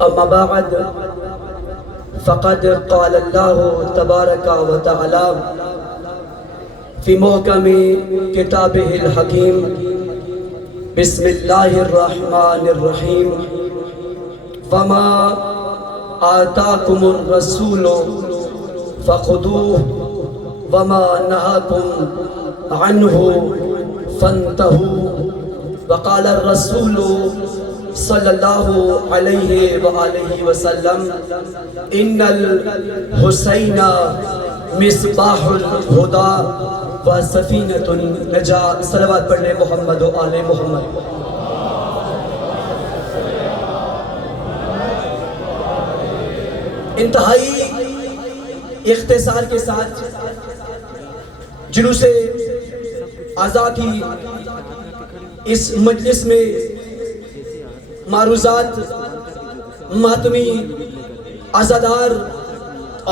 أما بعد فقد قال الله تبارك وتعالى في محكم كتابه الحكيم بسم الله الرحمن الرحيم وما آتاكم الرسول فخذوه وما نهاكم عنه فانتهوا وقال الرسول صلی اللہ علیہ وآلہ وسلم ان الحسین مصباح الہدی و سفینۃ النجاۃ۔ صلوات پڑھنے محمد و آل محمد۔ انتہائی اختصار کے ساتھ جلوس عزا کی اس مجلس میں معروضات ماتمی عزادار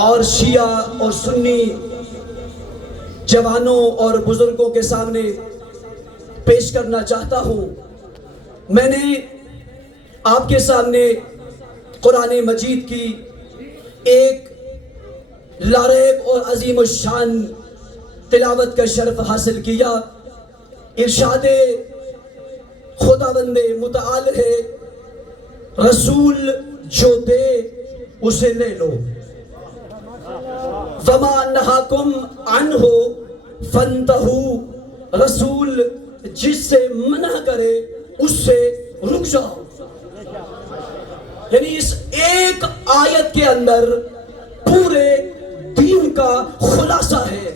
اور شیعہ اور سنی جوانوں اور بزرگوں کے سامنے پیش کرنا چاہتا ہوں۔ میں نے آپ کے سامنے قرآن مجید کی ایک لاریب اور عظیم الشان تلاوت کا شرف حاصل کیا۔ ارشاد خداوند متعال ہے، رسول جو دے اسے لے لو، وما نہاکم عنہ فانتہوا، رسول جس سے منع کرے اس سے رک جاؤ۔ یعنی اس ایک آیت کے اندر پورے دین کا خلاصہ ہے۔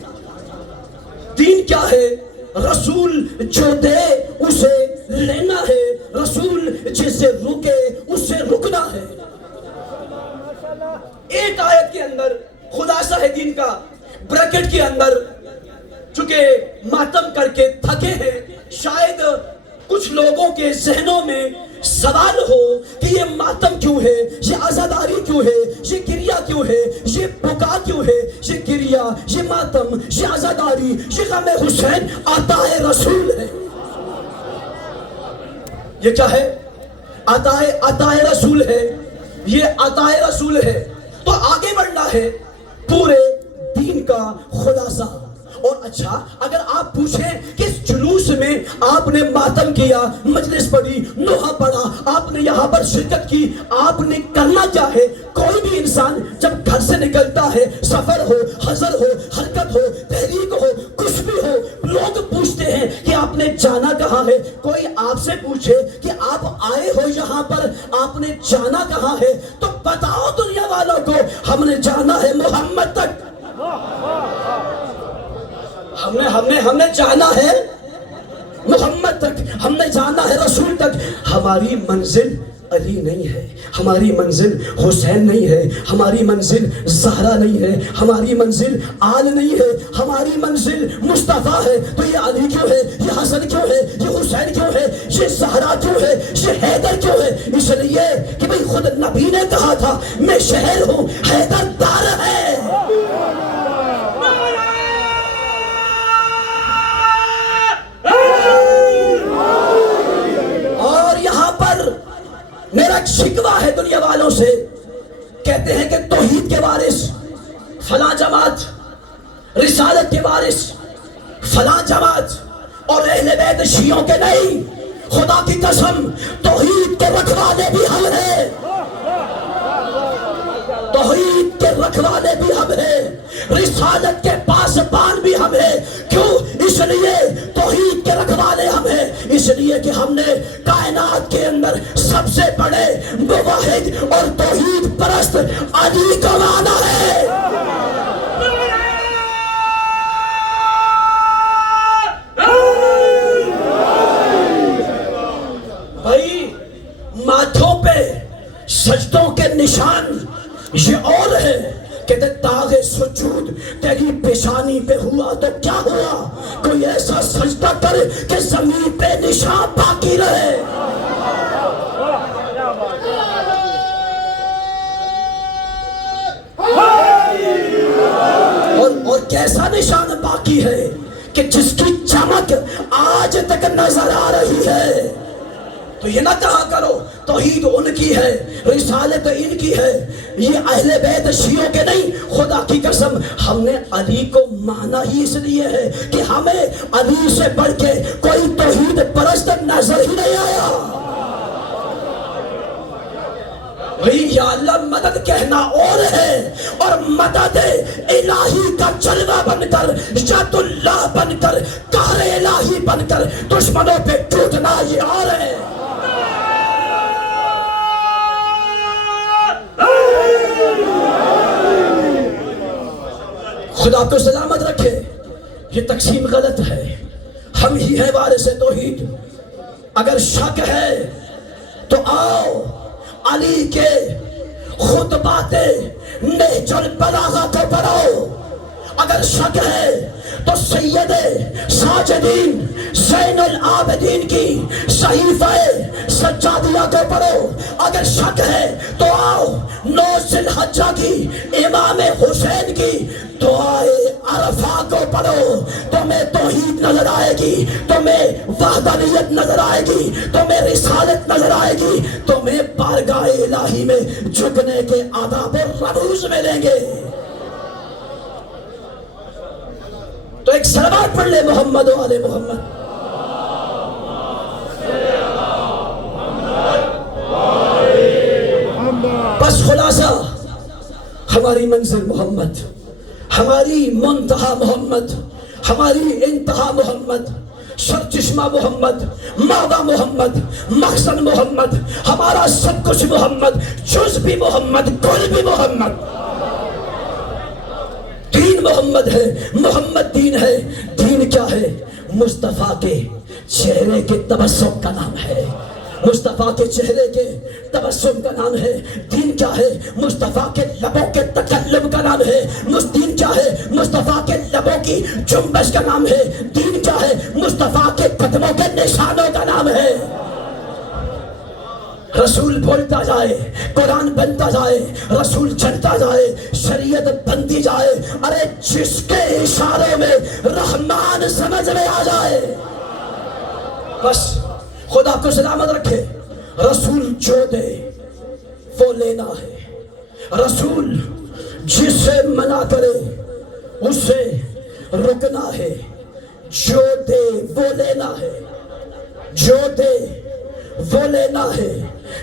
دین کیا ہے؟ رسول جو دے اسے لینا ہے، رسول جس سے روکے اس سے رکنا ہے۔ ایک آیت کے اندر خلاصہ ہے دین کا۔ بریکٹ کے اندر چونکہ ماتم کر کے تھکے ہیں، شاید کچھ لوگوں کے ذہنوں میں سوال ہو کہ یہ ماتم کیوں ہے، یہ عزاداری کیوں ہے، یہ گریہ کیوں ہے، یہ بکا کیوں ہے، یہ گریہ، یہ ماتم، یہ عزاداری، یہ غم حسین عطائے رسول ہے۔ یہ کیا ہے؟ عطائے رسول ہے، یہ عطائے رسول ہے۔ تو آگے بڑھنا ہے پورے دین کا خلاصہ۔ اور اچھا اگر آپ پوچھیں کہ اس جلوس میں آپ نے ماتم کیا، مجلس پڑھی، نوحہ پڑھا، آپ نے یہاں پر شرکت کی، آپ نے کرنا کیا ہے؟ کوئی بھی انسان جب گھر سے نکلتا ہے، سفر ہو، حضر ہو، حرکت ہو، تحریک ہو، کچھ بھی ہو، لوگ پوچھتے ہیں کہ آپ نے جانا کہاں ہے۔ کوئی آپ سے پوچھے کہ آپ آئے ہو یہاں پر، آپ نے جانا کہاں ہے، تو بتاؤ دنیا والوں کو ہم نے جانا ہے محمد تک۔ ہم نے جانا ہے محمد تک، ہم نے جانا ہے رسول تک۔ ہماری منزل علی نہیں ہے، ہماری منزل حسین نہیں ہے، ہماری منزل زہرا نہیں ہے، ہماری منزل آل نہیں ہے، ہماری منزل مصطفیٰ ہے۔ تو یہ علی کیوں ہے، یہ حسن کیوں ہے، یہ حسین کیوں ہے، یہ زہرا کیوں ہے، یہ حیدر کیوں ہے؟ اس لیے کہ بھئی خود نبی نے کہا تھا میں شہر ہوں، حیدر دار ہے۔ میرا شکوہ ہے دنیا والوں سے، کہتے ہیں کہ توحید کے وارث فلاں جماعت، رسالت کے وارث فلاں جماعت، اور اہل بیت شیعوں کے نہیں۔ خدا کی قسم توحید کے رکھوالے بھی ہم ہیں، توحید کے رکھوالے بھی ہم ہیں، رسالت کے پاسبان بھی ہم ہیں۔ کیوں؟ اس لیے توحید کے رکھوالے ہم ہیں، اس لیے کہ ہم نے کائنات کے اندر سب سے بڑے موحد اور توحید پرست علی کو مانا ہے۔ بھائی ماتھوں پہ سجدوں کے نشان یہ اور ہے، کہتے داغ سجود تیری پیشانی پہ ہوا تو کیا ہوا؟ کوئی ایسا سجدہ کر کہ زمین پہ نشان باقی رہے۔ اور کیسا نشان باقی ہے کہ جس کی چمک آج تک نظر آ رہی ہے۔ تو یہ نہ کہا کرو توحید ان کی ہے، رسالت ان کی ہے، یہ اہل بیت شیعوں کے نہیں۔ خدا کی قسم ہم نے علی کو مانا ہی اس لیے ہے کہ ہمیں علی سے بڑھ کے کوئی توحید پرست نظر ہی نہیں آیا۔ یا اللہ مدد کہنا اور ہے، اور مدد الہی کا جلوہ بن کر، ذات اللہ بن کر، قہر الہی بن کر دشمنوں پہ ٹوٹنا یہ اور ہے۔ خدا کو سلامت رکھے۔ یہ تقسیم غلط ہے، ہم ہی ہیں وارث توحید۔ اگر شک ہے تو آؤ علی کے خطبات نہج البلاغہ کو پڑھو، اگر شک ہے تو سید ساجدین زین العابدین کی صحیفہ سجادیہ کو پڑھو، اگر شک ہے تو آؤ 9 ذی الحجہ کی امام حسین کی دعائے عرفہ کو پڑھو، تمہیں توحید نظر آئے گی، تمہیں وحدانیت نظر آئے گی، تمہیں رسالت نظر آئے گی، تمہیں بارگاہ الہی میں جھکنے کے آداب و رموز ملیں گے۔ تو ایک سلوات پڑھ لے محمد و آل محمد۔ بس خلاصہ ہماری منزل محمد، ہماری منتہا محمد، ہماری انتہا محمد، سرچشمہ محمد، مادہ محمد، مخزن محمد، ہمارا سب کچھ محمد، جز بھی محمد، کل بھی محمد۔ دین محمد ہے، محمد دین ہے۔ دین کیا ہے؟ مصطفیٰ کے چہرے کے تبسم کا نام ہے، مصطفیٰ کے چہرے کے تبسم کا نام ہے۔ دین کیا ہے؟ مصطفیٰ کے لبوں کے تکلم کا نام ہے۔ دین کیا ہے؟ مصطفیٰ کے لبوں کی جنبش کا نام ہے۔ دین کیا ہے؟ مصطفیٰ کے قدموں کے نشانوں کا نام ہے۔ رسول بولتا جائے، قرآن بنتا جائے، رسول چلتا جائے، شریعت بنتی جائے، ارے جس کے اشاروں میں رحمان سمجھ میں آ جائے۔ بس خدا کو سلامت رکھے۔ رسول جو دے وہ لینا ہے، رسول جسے منع کرے اسے رکنا ہے، جو دے وہ لینا ہے، جو دے وہ لینا ہے،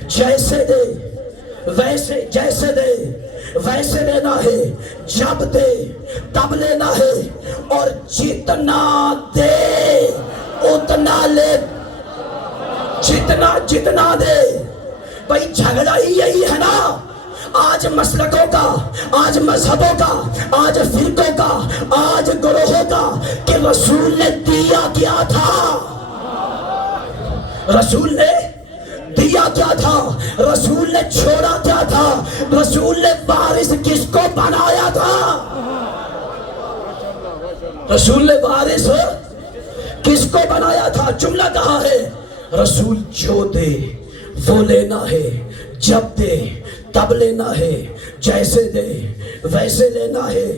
جیسے دے ویسے، جیسے دے ویسے لینا ہے، جب دے تب لینا ہے، اور جتنا دے اتنا لے، جتنا دے۔ بھائی جھگڑا ہی یہی ہے نا، آج مسلکوں کا، آج مذہبوں کا، آج فرقوں کا، آج گروہوں کا، کہ رسول نے دیا کیا تھا، رسول نے دیا کیا تھا، رسول نے چھوڑا کیا تھا، رسول نے وارث کس کو بنایا تھا، رسول نے وارث کس کو بنایا تھا۔ جملہ کہا ہے، رسول جو دے وہ لینا ہے، جب دے تب لینا ہے، جیسے دے ویسے لینا ہے،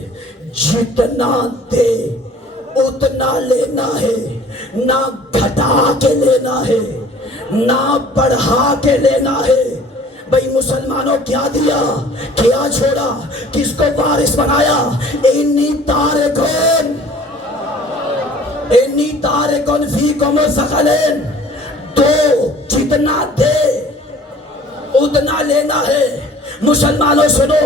جتنا دے اتنا لینا ہے، نہ گھٹا کے لینا ہے، نہ بڑھا کے لینا ہے۔ بھئی مسلمانوں کیا دیا، کیا چھوڑا، کس کو وارث بنایا؟ انی تارکن فیکم ثقلین، تو جتنا دے اتنا لینا ہے۔ مسلمانوں سنو،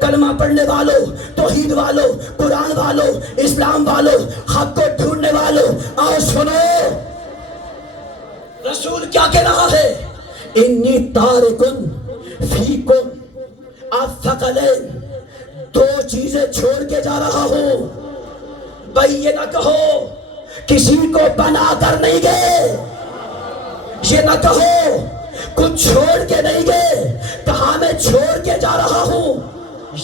کلمہ پڑھنے والوں، توحید والوں، قرآن والوں، اسلام والوں، حق کو ڈھونڈنے والوں، آؤ سنو، رسول کیا کہہ رہا ہے؟ انی تارکن فیکم الثقلین، 2 چیزیں چھوڑ کے جا رہا ہوں۔ بھائی یہ نہ کہو کسی کو بنا کر نہیں گئے، یہ نہ کہو کچھ چھوڑ کے نہیں گئے، کہاں میں چھوڑ کے جا رہا ہوں۔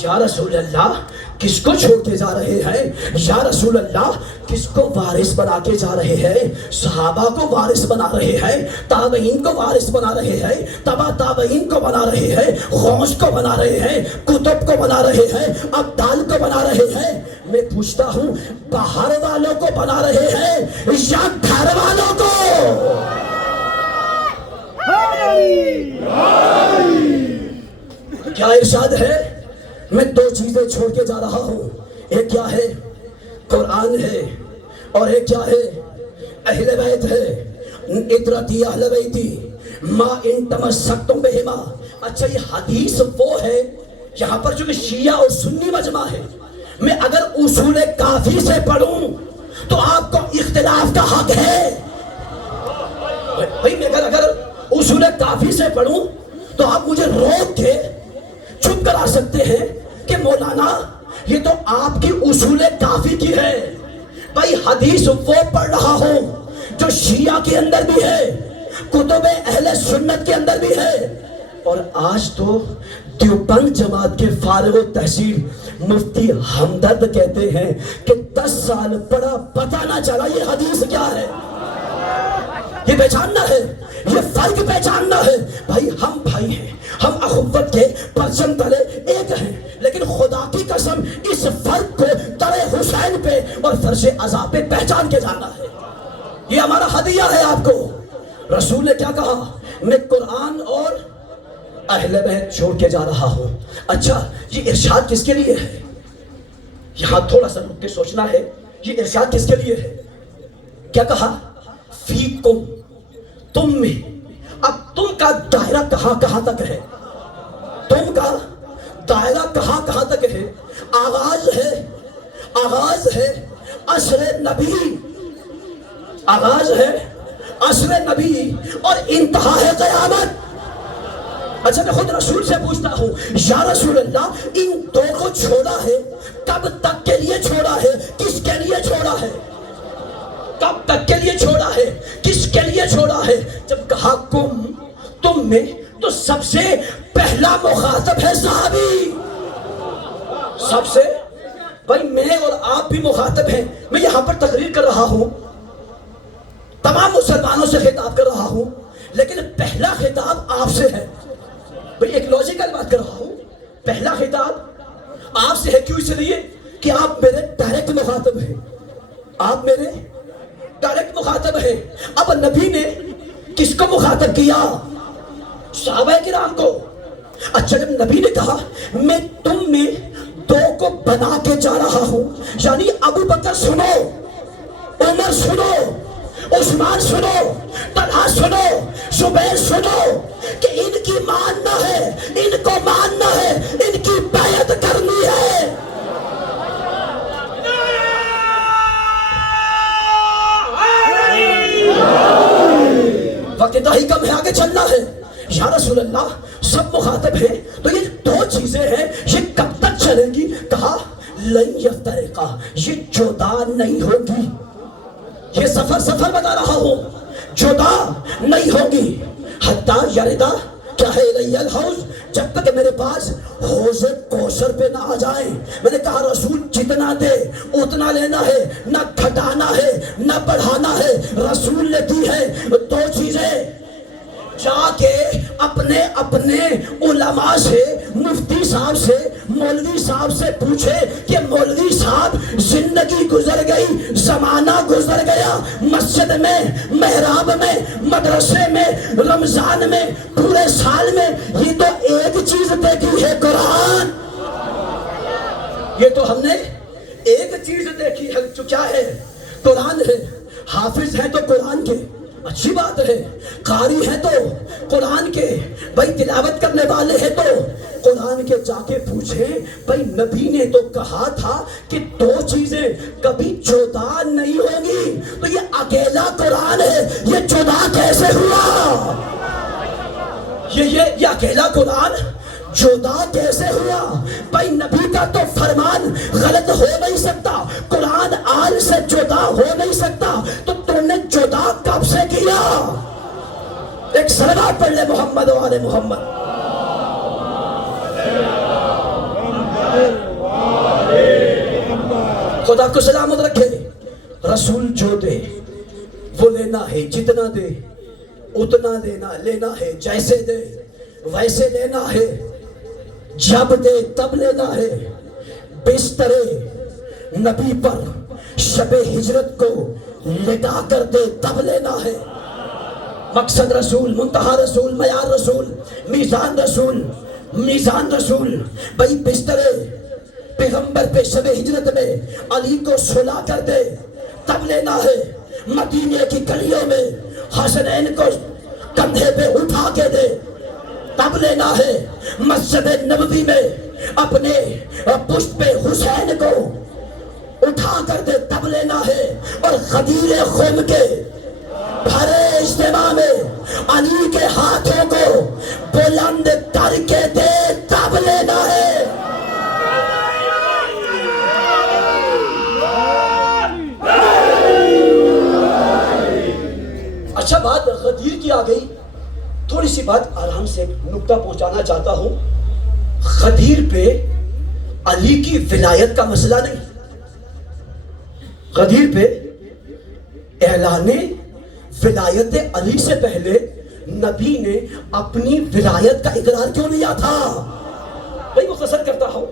یا رسول اللہ کس کو چھوڑ کے جا رہے ہیں؟ یا رسول اللہ کس کو وارث بنا کے جا رہے ہیں؟ صحابہ کو وارث بنا رہے ہیں، تابعین کو وارث بنا رہے ہیں، تبع تابعین کو بنا رہے ہیں، غوث کو بنا رہے ہیں، کتب کو بنا رہے ہیں، ابدال کو بنا رہے ہیں۔ میں پوچھتا ہوں باہر والوں کو بنا رہے ہیں یا گھر والوں کو؟ کیا ارشاد ہے؟ میں دو چیزیں چھوڑ کے جا رہا ہوں، ایک کیا ہے؟ قرآن ہے، اور ایک کیا ہے؟ اہل بیت ہے۔ اطرتی اہل بیتی ما ان تمسکتم بہما۔ اچھا یہ حدیث وہ ہے، یہاں پر جو شیعہ اور سنی مجمع ہے، میں اگر اصول کافی سے پڑھوں تو آپ کو اختلاف کا حق ہے بھائی۔ میں اگر اصول کافی سے پڑھوں تو آپ مجھے روک کے چپ کرا سکتے ہیں کہ مولانا یہ تو آپ کی اصول کافی کی ہے۔ بھائی حدیث وہ پڑھ رہا ہوں جو شیعہ کے اندر بھی ہے، کتب اہل سنت کے اندر بھی ہے، اور آج تو دیوبند جماعت کے فارغ التحصیل مفتی ہمدرد کہتے ہیں کہ 10 سال پڑھا پتہ نہ چلا یہ حدیث کیا ہے۔ یہ پہچاننا ہے، یہ فرق پہچاننا ہے۔ بھائی ہم بھائی ہیں، ہم اخوت کے پرچم تلے ایک ہیں، لیکن خدا کی قسم اس فرق کو در حسین پہ اور فرش عزا پہ پہچان کے جانا ہے۔ یہ ہمارا ہدیہ ہے آپ کو۔ رسول نے کیا کہا؟ میں قرآن اور اہل بیت چھوڑ کے جا رہا ہوں۔ اچھا یہ ارشاد کس کے لیے ہے؟ یہاں تھوڑا سا رک کے سوچنا ہے، یہ ارشاد کس کے لیے ہے؟ کیا کہا؟ فیکم، تم میں۔ اب تم کا دائرہ کہاں کہاں تک ہے؟ تم کا دائرہ کہاں کہاں تک ہے؟ آغاز ہے عصر نبی، آغاز ہے عصر نبی اور انتہا ہے قیامت۔ اچھا میں خود رسول سے پوچھتا ہوں، یا رسول اللہ ان دو کو چھوڑا ہے کب تک کے لیے چھوڑا ہے؟ کس کے لیے چھوڑا ہے؟ کب تک کے لیے چھوڑا ہے؟ کس کے لیے چھوڑا ہے؟ جب کہا کم، تم میں، تو سب سے پہلا مخاطب ہے صحابی۔ سب سے بھائی میں اور آپ بھی مخاطب ہیں۔ میں یہاں پر تقریر کر رہا ہوں، تمام مسلمانوں سے خطاب کر رہا ہوں، لیکن پہلا خطاب آپ سے ہے۔ بھائی ایک لوجیکل بات کر رہا ہوں، پہلا خطاب آپ سے ہے۔ کیوں؟ اس لیے کہ آپ میرے ڈائریکٹ مخاطب ہیں، آپ میرے ڈائریکٹ مخاطب ہیں۔ اب نبی نے کس کو مخاطب کیا؟ صحابہ کرام کو۔ اچھا جب نبی نے کہا میں تم میں دو کو بنا کے جا رہا ہوں، یعنی ابو بکر سنو، عمر سنو، عثمان سنو، طلحہ سنو، زبیر سنو، کہ ان کی ماننا ہے، ان کو ماننا ہے، ان کی بیعت کرنی ہے۔ وقت ہی کم ہے، آگے چلنا ہے۔ یا رسول اللہ سب مخاطب ہیں، تو یہ دو چیزیں ہیں، یہ کب تک چلیں گی؟ کہا لن یفترقا، یہ جدا نہیں ہوگی۔ یہ سفر بتا رہا ہوں، جدا نہیں ہوگی۔ حتی یردا، کیا ہے الی الحوض، جب تک میرے پاس حوض کوثر پہ نہ آ جائیں۔ میں نے کہا رسول جتنا دے اتنا لینا ہے، نہ گھٹانا ہے نہ بڑھانا ہے۔ رسول نے دی ہے دو چیزیں، جا کے اپنے علماء سے، مفتی صاحب سے، مولوی صاحب سے پوچھے کہ مولوی صاحب زندگی گزر گئی، زمانہ گزر گیا، مسجد میں، محراب میں، مدرسے میں، رمضان میں، پورے سال میں یہ تو ایک چیز دیکھی ہے، قرآن۔ یہ تو ہم نے ایک چیز دیکھی ہے، جو کیا ہے؟ قرآن ہے۔ حافظ ہے تو قرآن کے، اچھی بات ہے، قاری ہے تو قرآن کے، بھائی تلاوت کرنے والے ہیں تو قرآن کے۔ جا کے پوچھیں بھائی نبی نے تو کہا تھا کہ دو چیزیں کبھی جدا نہیں ہوں گی، تو یہ اکیلا قرآن ہے، یہ جدا کیسے ہوا؟ یہ اکیلا قرآن جدا کیسے ہوا؟ بھائی نبی کا تو فرمان غلط ہو نہیں سکتا، قرآن آل سے جدا ہو نہیں سکتا، تو تم نے جدا کب سے کیا؟ ایک صلوات پڑھ لے محمد و آل محمد۔ خدا کو سلامت رکھے۔ رسول جو دے وہ لینا ہے، جتنا دے اتنا لینا ہے، جیسے دے ویسے لینا ہے، جب دے تب لینا ہے۔ بستر نبی پر شب ہجرت کو لٹا کر دے تب لینا ہے۔ مقصد رسول، منتہا رسول، معیار رسول، میزان رسول، میزان رسول. بھائی بستر پیغمبر پہ شب ہجرت میں علی کو سلا کر دے تب لینا ہے. مدینے کی گلیوں میں حسنین کو کندھے پہ اٹھا کے دے تب لینا ہے. مسجد نبوی میں اپنے پشت پہ حسین کو اٹھا کر دے تب لینا ہے. اور غدیر خم کے بھرے اجتماع میں علی کے ہاتھوں کو بلند کر کے دے تب لینا ہے. اچھا بات غدیر کی آ گئی. تھوڑی سی بات آرام سے نکتہ پہنچانا چاہتا ہوں. غدیر پہ علی کی ولایت کا مسئلہ نہیں. غدیر پہ اعلان ولایت علی سے پہلے نبی نے اپنی ولایت کا اقرار کیوں لیا تھا؟ بھائی مختصر کرتا ہوں،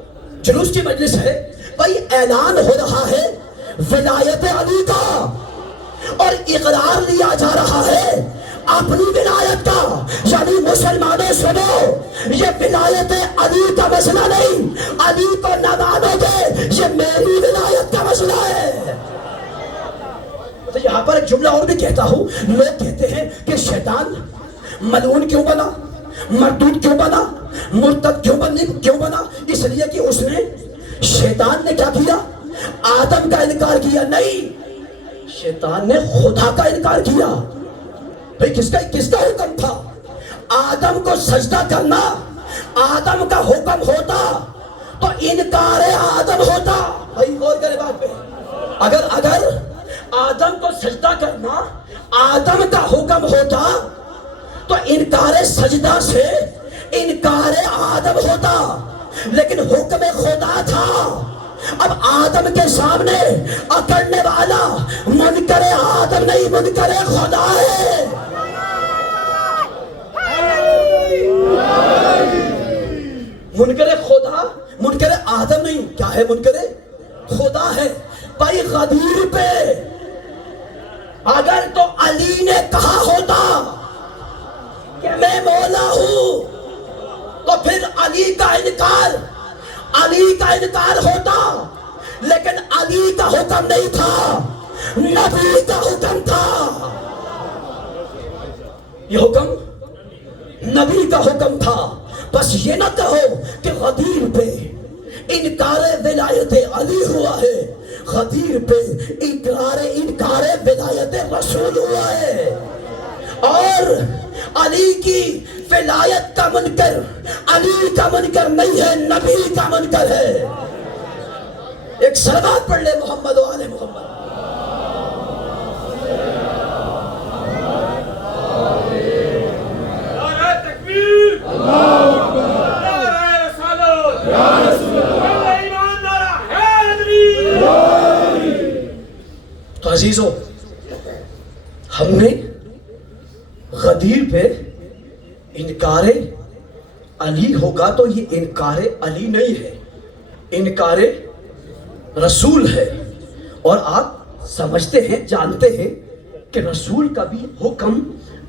جلوس کی مجلس ہے، بھائی اعلان ہو رہا ہے ولایت علی کا اور اقرار لیا جا رہا ہے اپنی ولایت کا. یعنی مسلمانوں سنو، یہ ولایت علی کا مسئلہ نہیں، علی کو نہ مانو گے یہ میری ولایت کا مسئلہ ہے. تو یہاں پر ایک جملہ اور بھی کہتا ہوں. لوگ کہتے ہیں کہ شیطان ملعون کیوں بنا، مردود کیوں بنا، مرتد کیوں بنا؟ اس لیے کہ اس نے، شیطان نے کیا کیا؟ آدم کا انکار کیا. نہیں، شیطان نے خدا کا انکار کیا. بھئی کس کا حکم تھا؟ آدم کو سجدہ کرنا آدم کا حکم ہوتا تو انکار آدم ہوتا. بھئی غور کرے بات پہ. اگر آدم کو سجدہ کرنا آدم کا حکم ہوتا تو انکار سجدہ سے انکار آدم ہوتا. لیکن حکم خدا تھا. اب آدم کے سامنے اکڑنے والا منکر آدم نہیں، منکر خدا ہے. منکر خدا، منکر آدم نہیں. کیا ہے؟ منکر خدا ہے. بھائی غدیر پہ اگر تو علی نے کہا ہوتا کہ میں مولا ہوں تو پھر علی کا انکار ہوتا. لیکن علی کا حکم نہیں تھا، نبی کا حکم تھا. یہ حکم نبی کا حکم تھا. بس یہ نہ کہو کہ غدیر پہ انکار ولایت علی ہوا ہے، غدیر پہ انکار ولایت رسول ہوا ہے. اور علی کی ولایت کا منکر علی کا منکر نہیں ہے، نبی کا منکر ہے. ایک صلوات پڑھ لے محمد و آل محمد. نعرہ تکبیر، اللہ اکبر، نعرہ رسالت، یا رسول اللہ، ایمان، نعرہ حیدری. تو عزیزو، ہم نے غدیر پہ انکار علی ہوگا تو یہ انکار علی نہیں ہے، انکار رسول ہے. اور آپ سمجھتے ہیں، جانتے ہیں کہ رسول کا بھی حکم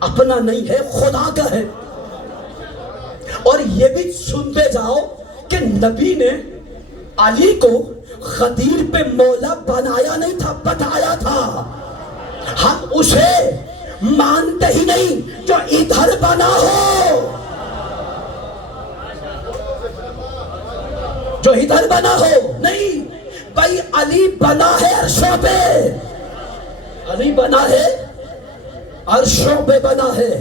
اپنا نہیں ہے، خدا کا ہے. اور یہ بھی سنتے جاؤ کہ نبی نے علی کو غدیر پہ مولا بنایا نہیں تھا، بتایا تھا. ہم اسے مانتے ہی نہیں جو ادھر بنا ہو، جو ادھر بنا ہو. نہیں بھائی، علی بنا ہے عرشوں پہ، علی بنا ہے عرشوں پہ بنا ہے.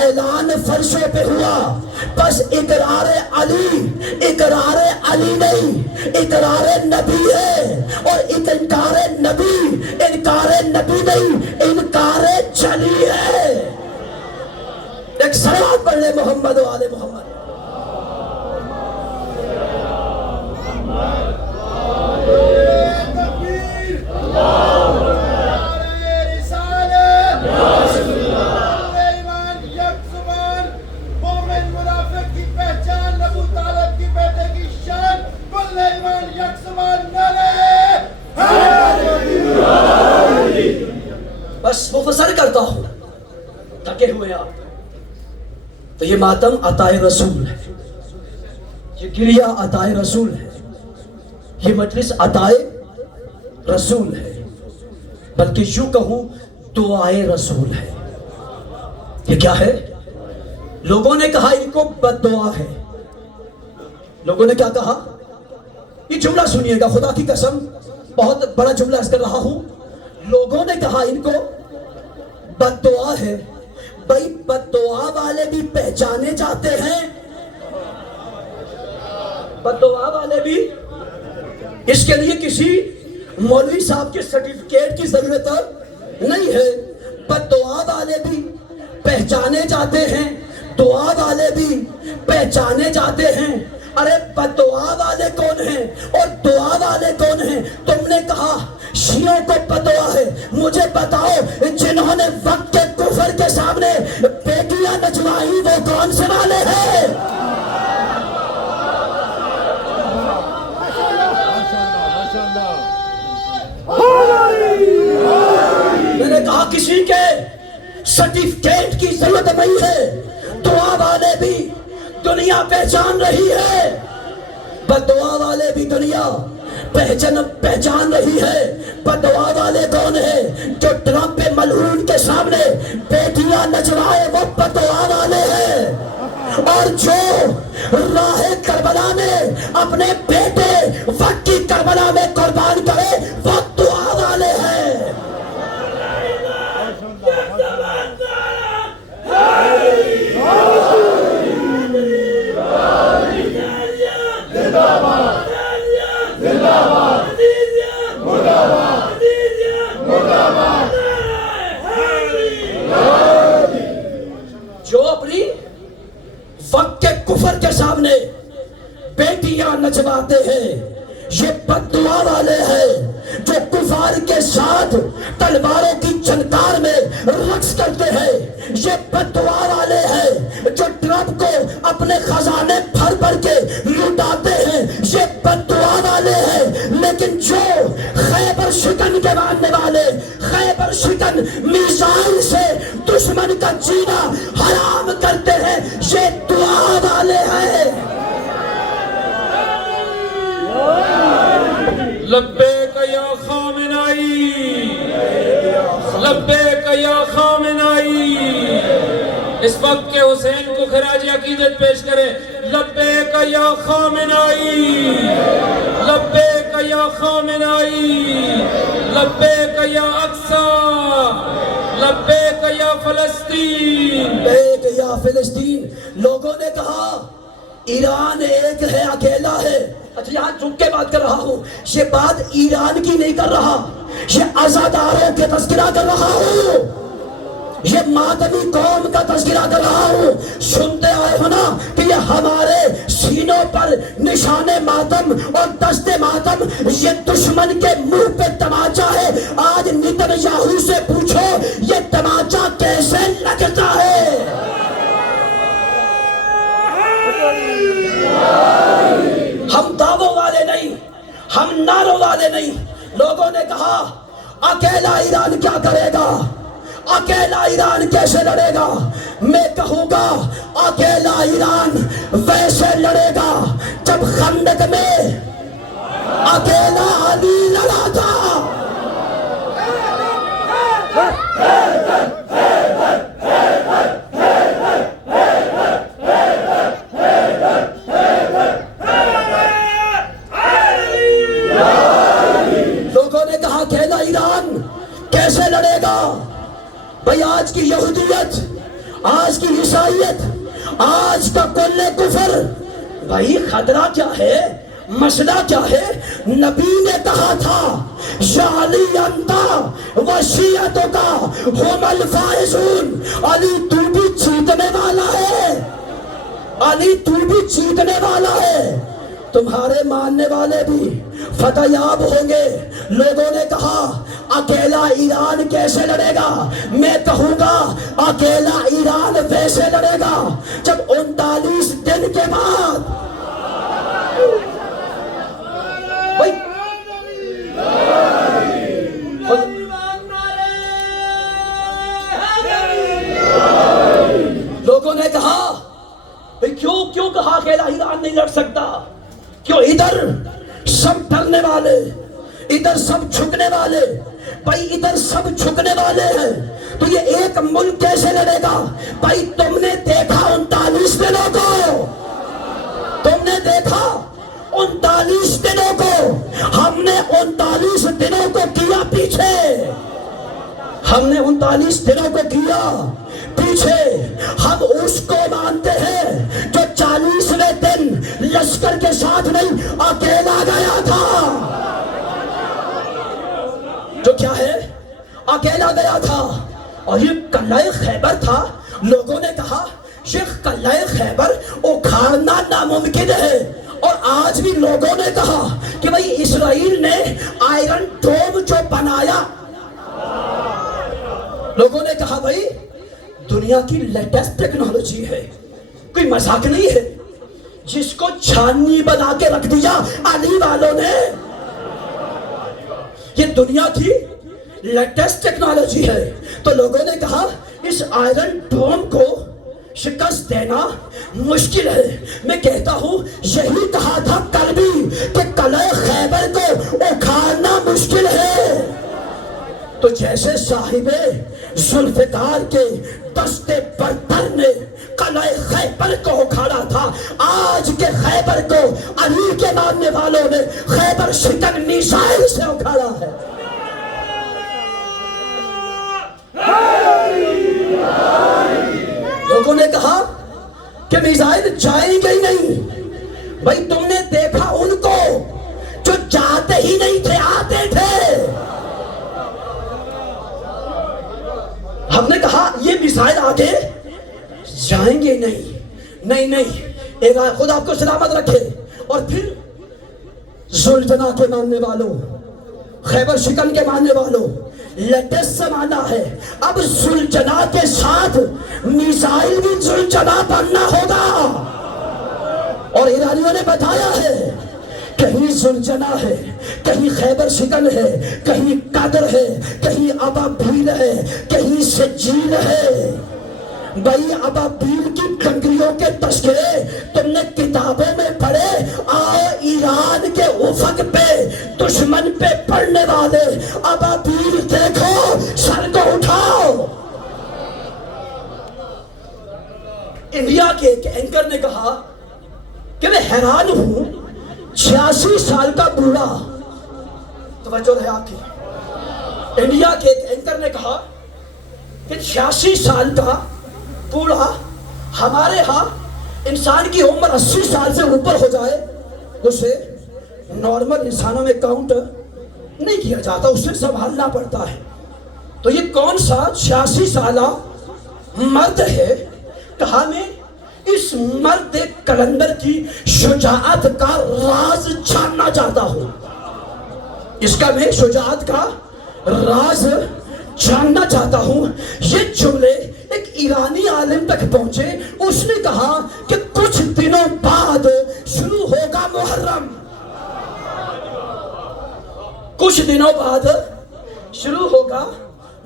اعلان فرشوں پہ ہوا. بس اقرار علی نہیں، اقرار نبی ہے. اور انکار نبی نہیں، انکار جلی ہے. ایک صلوات پڑھ لے محمد و آل محمد. بس مختصر کرتا ہوں، تھکے ہوئے یہ ماتم عطا رسول ہے، یہ گریہ عطا رسول ہے، یہ مجلس عطا رسول ہے، بلکہ یوں کہوں دعائے رسول ہے۔ یہ کیا ہے؟ لوگوں نے کہا ان کو بد دعا ہے۔ لوگوں نے کیا کہا؟ یہ جملہ سنیے گا، خدا کی قسم بہت بڑا جملہ اس کر رہا ہوں۔ لوگوں نے کہا ان کو بد دعا ہے۔ بھائی بد دعا والے بھی پہچانے جاتے ہیں، بد دعا والے بھی، اس کے لیے کسی مولوی صاحب کے سرٹیفکیٹ کی ضرورت نہیں ہے۔ بد دعا والے بھی پہچانے جاتے ہیں، دعا والے بھی پہچانے جاتے ہیں۔ ارے بد دعا والے کون ہیں اور دعا والے کون ہیں؟ تم نے کہا شیعوں کو بد دعا ہے، مجھے بتاؤ جنہوں نے وقت کے کفر کے سامنے بیٹیاں نچوائی وہ کون سے والے ہیں؟ میں نے کہا کسی کے سرٹیفکیٹ کی ضرورت نہیں ہے، دعا والے بھی دنیا پہچان رہی ہے، بد دعا والے بھی دنیا پہچان رہی ہے۔ بد دعا والے کون ہیں؟ جو ٹرمپ ملعون کے سامنے بیٹیاں نچوائے وہ بد دعا والے ہیں، اور جو راہ کربلا میں اپنے بیٹے وقت کی کربلا میں قربان کرے وہ دعا والے ہیں۔ جو اپنی وقت کے کفر کے سامنے بیٹیاں نچواتے ہیں یہ بد دعا والے ہیں، جو کفار کے ساتھ تلواروں کی چنکار میں رقص کرتے ہیں یہ بد دعا والے ہیں، جو ٹرمپ کو اپنے خزانے بھر بھر کے لوٹاتے ہیں یہ بد دعا والے ہیں۔ لیکن جو خیبر شکن کے ماننے والے، خیبر شکن میزائل سے دشمن کا جینا حرام کرتے ہیں یہ دعا والے ہیں۔ لبیک یا خامنائی، لبیک یا خامنائی۔ اس وقت کے حسین کو خراج عقیدت پیش کریں۔ لبیک یا خامنائی، لبیک یا خامنائی، لبیک یا اقصی، لبیک یا فلسطین، لبیک یا فلسطین۔ لوگوں نے کہا ایران ایک ہے، اکیلا ہے۔ اچھا یہاں جھک کے بات کر رہا ہوں، یہ بات ایران کی نہیں کر رہا، یہ عزاداروں کے تذکرہ کر رہا ہوں، یہ ماتمی قوم کا تذکرہ کر رہا ہوں۔ سنتے آئے ہو نا کہ یہ ہمارے سینوں پر نشان ماتم اور دست ماتم، یہ دشمن کے منہ پہ تماچا ہے۔ آج نتن یاہو سے پوچھو یہ تماچا کیسے لگتا ہے؟ ہم دعووں والے نہیں، ہم نعروں والے نہیں۔ لوگوں نے کہا اکیلا ایران کیا کرے گا، اکیلا ایران کیسے لڑے گا؟ میں کہوں گا اکیلا ایران ویسے لڑے گا جب خندق میں اکیلا علی لڑا تھا۔ لوگوں نے کہا اکیلا ایران کیسے لڑے گا؟ بھئی آج کی یہودیت، آج کی عیسائیت، آج کا کل کفر، بھائی خطرہ کیا ہے، مسئلہ کیا ہے؟ نبی نے کہا تھا یا علی انتا و شیعتوں کا ہم الفائزون، علی تو بھی جیتنے والا ہے، علی تو بھی جیتنے والا ہے، تمہارے ماننے والے بھی فتح یاب ہوں گے۔ لوگوں نے کہا اکیلا ایران کیسے لڑے گا؟ میں کہوں گا اکیلا ایران ویسے لڑے گا جب 39 دن کے بعد لوگوں نے کہا میدان نہیں لڑ سکتا. کیوں؟ ادھر سب ڈرنے والے، ادھر سب جھکنے والے. بھائی ادھر سب جھکنے والے ہیں تو یہ ایک ملک کیسے لڑے گا؟ بھائی تم نے دیکھا 39 دنوں کو، تم نے دیکھا 39 دنوں کو، ہم نے 39 دنوں کو کیا پیچھے، ہم نے 39 دنوں کو کیا پیچھے. ہم اس کو مانتے ہیں جو 40ویں دن لشکر کے ساتھ نہیں اکیلا گیا تھا. جو کیا ہے؟ اکیلا گیا تھا. اور یہ قلعہ خیبر تھا. لوگوں نے کہا شیخ قلعہ خیبر اکھاڑنا ناممکن ہے. اور آج بھی لوگوں نے کہا کہ بھئی اسرائیل نے آئرن ڈوم جو بنایا، لوگوں نے کہا بھئی دنیا کی لیٹسٹ ٹیکنالوجی ہے، کوئی مذاق نہیں ہے. جس کو چھاننی بنا کے رکھ دیا علی والوں نے، یہ دنیا کی لیٹسٹ ٹیکنالوجی ہے. تو لوگوں نے کہا اس آئرن ڈوم کو شکست دینا مشکل ہے. میں کہتا ہوں یہی کہا تھا کل بھی کہ قلعہ خیبر کو اکھاڑنا مشکل ہے. تو جیسے صاحب ذوالفقار کے دستے برتر نے قلعہ خیبر کو اکھاڑا تھا، آج کے خیبر کو علی کے ماننے والوں نے خیبر شکن میزائل سے اکھاڑا ہے. لوگوں نے کہا کہ میزائل جائیں گے ہی نہیں. بھائی تم نے دیکھا ان کو جو جاتے ہی نہیں تھے، آتے تھے. ہم نے کہا یہ میزائل آگے جائیں گے نہیں. ایک خدا آپ کو سلامت رکھے. اور پھر زلجنا کے ماننے والوں، خیبر شکن کے ماننے والوں، لیٹسٹ زمانہ ہے. اب زلجنا کے ساتھ میزائل بھی زلجنا بننا ہوگا. اور ایرانیوں نے بتایا ہے کہیں زلجنا ہے، کہیں خیبر شکن ہے، کہیں قدر ہے، کہیں ابابیل ہے، کہیں سجیل ہے. بھائی ابابیل کی کنکریوں کے تذکرے تم نے کتابوں میں پڑھے. آؤ ایران کے افق پہ دشمن پہ پڑھنے والے ابابیل دیکھو، سر کو اٹھاؤ. انڈیا کے ایک اینکر نے کہا کہ میں حیران ہوں 86 سال کا بوڑھا، توجہ ہے آپ کی. انڈیا کے ایک اینکر نے کہا کہ 86 سال کا بوڑھا، ہمارے ہاں انسان کی عمر 80 سال سے اوپر ہو جائے اسے نارمل انسانوں میں کاؤنٹ نہیں کیا جاتا، اسے سنبھالنا پڑتا ہے. تو یہ کون سا 86 سالہ مرد ہے؟ کہا میں اس مرد کلندر کی شجاعت کا راز جاننا چاہتا ہوں. اس کا میں شجاعت کا راز جاننا چاہتا ہوں. یہ جملے ایک ایرانی عالم تک پہنچے. اس نے کہا کہ کچھ دنوں بعد شروع ہوگا محرم، کچھ دنوں بعد شروع ہوگا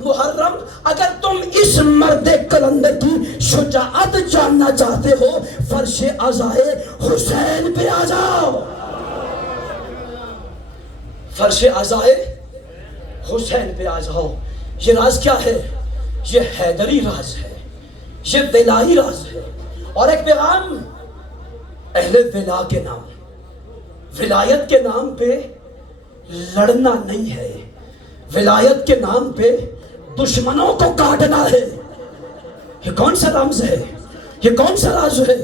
محرم. اگر تم اس مرد کلندر کی شجاعت جاننا چاہتے ہو فرش عزائے حسین پہ آ جاؤ. فرش عزائے حسین پہ آ جاؤ. یہ راز کیا ہے؟ یہ حیدری راز ہے، یہ ولائی راز ہے. اور ایک پیغام اہل ولا کے نام، ولایت کے نام پہ لڑنا نہیں ہے، ولایت کے نام پہ دشمنوں کو کاٹنا ہے. یہ کون سا رمز ہے؟ یہ کون سا راز ہے؟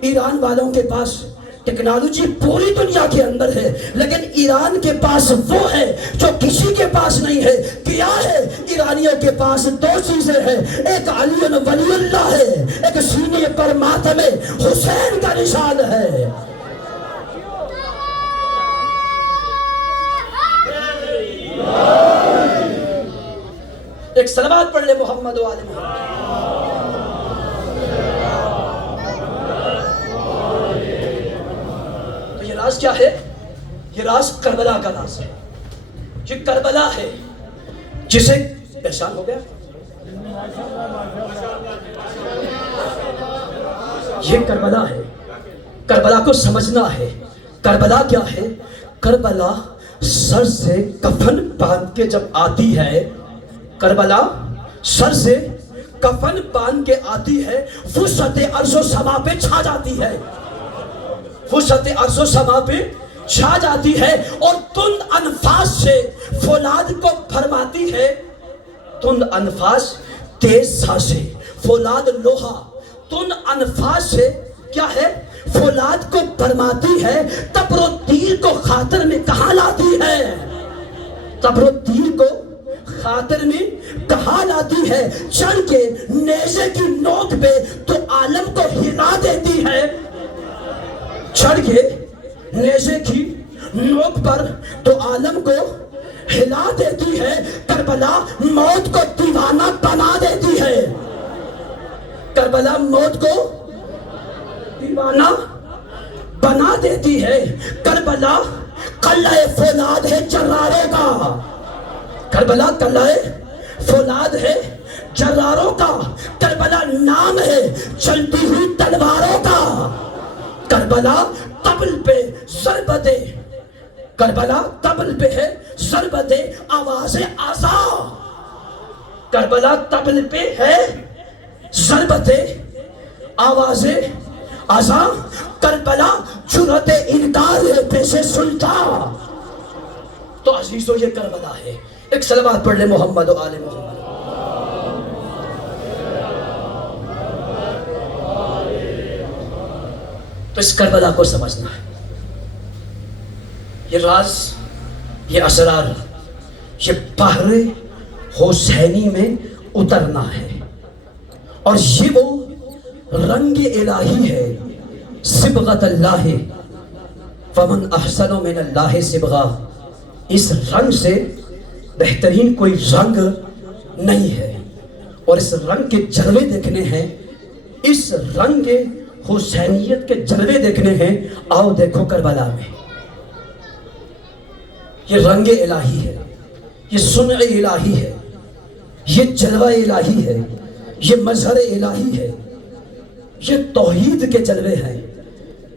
ایران والوں کے پاس ٹیکنالوجی پوری دنیا کے اندر ہے، لیکن ایران کے پاس وہ ہے جو کسی کے پاس نہیں ہے. کیا ہے؟ ایرانیوں کے پاس دو چیزیں ہیں، ایک علی ولی اللہ ہے، ایک سینے پر ماتم حسین کا نشان ہے. ایک صلوات پڑھ لے محمد و آل محمد. تو یہ راز کیا ہے؟ یہ راز کربلا کا راز ہے. یہ کربلا ہے جسے پہچان ہو گیا. یہ کربلا ہے. کربلا کو سمجھنا ہے. کربلا کیا ہے؟ کربلا سر سے کفن باندھ کے جب آتی ہے، کربلا سر سے کفن باندھ کے آتی ہے، وسعت ارض و سما پہ چھا جاتی ہے، وسعت ارض و سما پہ چھا جاتی ہے، اور تند انفاس سے فولاد کو بھرماتی ہے. تند انفاس، تیز سانسیں، فولاد لوہا، تند انفاس سے کیا ہے؟ فولاد کو بھرماتی ہے. تبر و تیر کو خاطر میں کہاں لاتی ہے؟ تبر و تیر کو خاطر میں کہاں لاتی ہے؟ چڑھ کے نیزے کی نوک پہ تو عالم کو ہلا دیتی ہے. چڑھ کے نیزے کی نوک پر تو عالم کو ہلا دیتی ہے. کربلا موت کو دیوانہ بنا دیتی ہے. کربلا موت کو دیوانہ بنا دیتی ہے. کربلا قلعہ فولاد ہے جراروں کا. کربلا قلعہ فولاد ہے جراروں کا. کربلا نام ہے چلتی ہوئی تلواروں کا. کربلا طبل پہ ضربت، کربلا طبل پہ ہے ضربت آواز آزا. کربلا طبل پہ ہے ضربت آواز آزا. کربلا جرأت انکار ہے پیش سلطان. تو عزیزو یہ کربلا ہے. ایک صلوات پڑھ لے محمد و آل محمد. تو اس کربلا کو سمجھنا ہے. یہ راز، یہ اسرار، یہ بحر حسینی میں اترنا ہے. اور یہ وہ رنگ الہی ہے، صبغت اللہ، فمن احسن من اللہ صبغہ. اس رنگ سے بہترین کوئی رنگ نہیں ہے. اور اس رنگ کے جلوے دیکھنے ہیں، اس رنگ کے حسینیت کے جلوے دیکھنے ہیں. آؤ دیکھو کربلا میں. یہ رنگ الہی ہے، یہ صنع الہی ہے، یہ جلوہ الہی ہے، یہ مظہر الہی ہے، یہ توحید کے جلوے ہیں.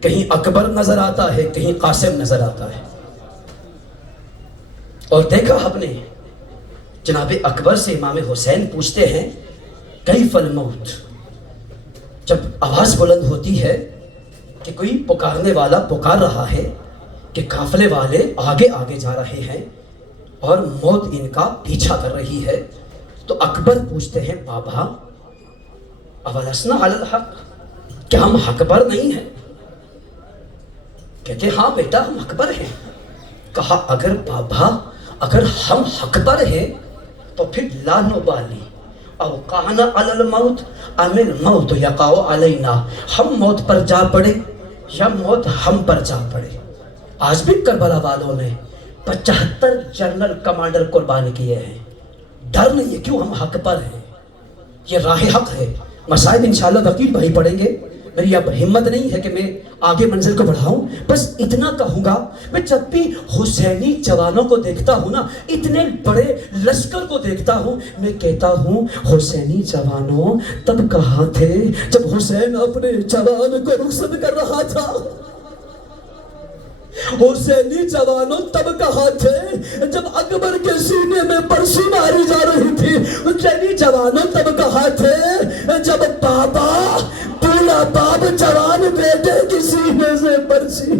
کہیں اکبر نظر آتا ہے، کہیں قاسم نظر آتا ہے. اور دیکھا ہم نے جناب اکبر سے امام حسین پوچھتے ہیں کیف الموت. جب آواز بلند ہوتی ہے کہ کوئی پکارنے والا پکار رہا ہے کہ قافلے والے آگے آگے جا رہے ہیں اور موت ان کا پیچھا کر رہی ہے، تو اکبر پوچھتے ہیں بابا اولسنا علی الحق، کیا ہم حق پر نہیں ہیں؟ کہتے ہاں بیٹا ہم حق پر ہیں. کہا اگر بابا اگر ہم حق پر ہیں تو پھر لا نبالی او قانا علی الموت ام الموت یقع علینا. ہم موت پر جا پڑے یا موت ہم پر جا پڑے. آج بھی کربلا والوں نے 75 جنرل کمانڈر قربان کیے ہیں. ڈر نہیں ہے، کیوں؟ ہم حق پر ہیں. یہ راہ حق ہے. مسائل انشاءاللہ وکیل بھائی پڑھیں گے. میری اب ہمت نہیں ہے کہ میں آگے منزل کو بڑھاؤں. بس اتنا کہوں گا، میں جب بھی حسینی جوانوں کو دیکھتا ہوں نا، اتنے بڑے لشکر کو دیکھتا ہوں، میں کہتا ہوں حسینی جوانوں تب کہاں تھے جب حسین اپنے جوان کو رخصت کر رہا تھا؟ حسینی جوانوں تب کہاں تھے جب اکبر کے سینے میں برسی ماری جا رہی تھی؟ حسینی جوانوں تب کہاں تھے جب بابا بولا باپ جوان بیٹے کی سینے سے برسی